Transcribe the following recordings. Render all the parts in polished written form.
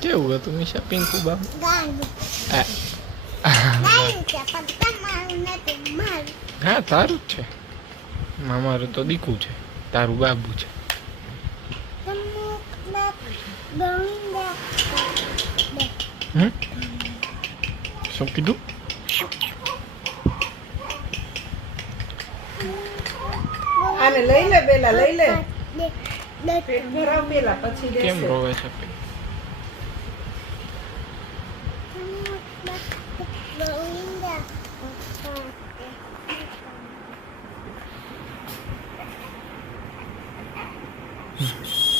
કેવું હતું નિશા પિંકુ બાબુ? હા તારું જ છે. મારું તો દીકુ છે, તારું બાબુ છે. શું કીધું? આને લઈ લે બેલા, લઈ લે. પેટ ભરાવ બેલા, પછી દેશે. કેમ રોવે છે?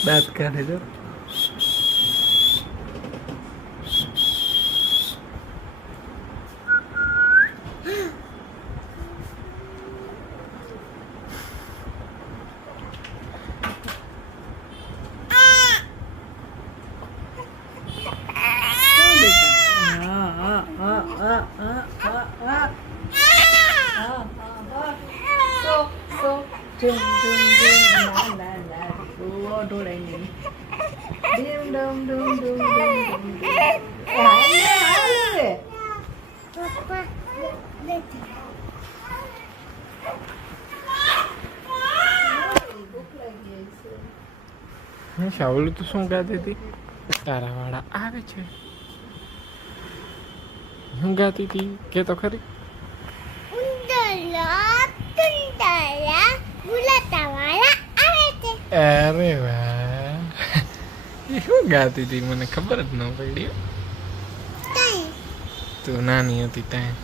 દાંત કાઢે જો. શાવલું તો શું ગાતી હતી? તારા વાળા આવે છે. શું ગાતી હતી કે તો ખરી? અરે વાહ, એ શું ગાતી હતી મને ખબર જ ન પડી. તું નાની હતી ત્યાં.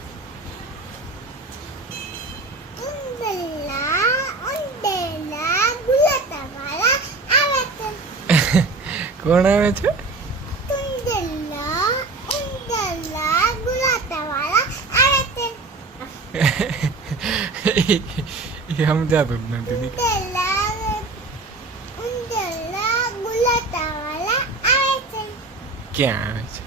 કોણ આવે છે? એ સમજાતું જ નથી. ક્યાં આવે છે?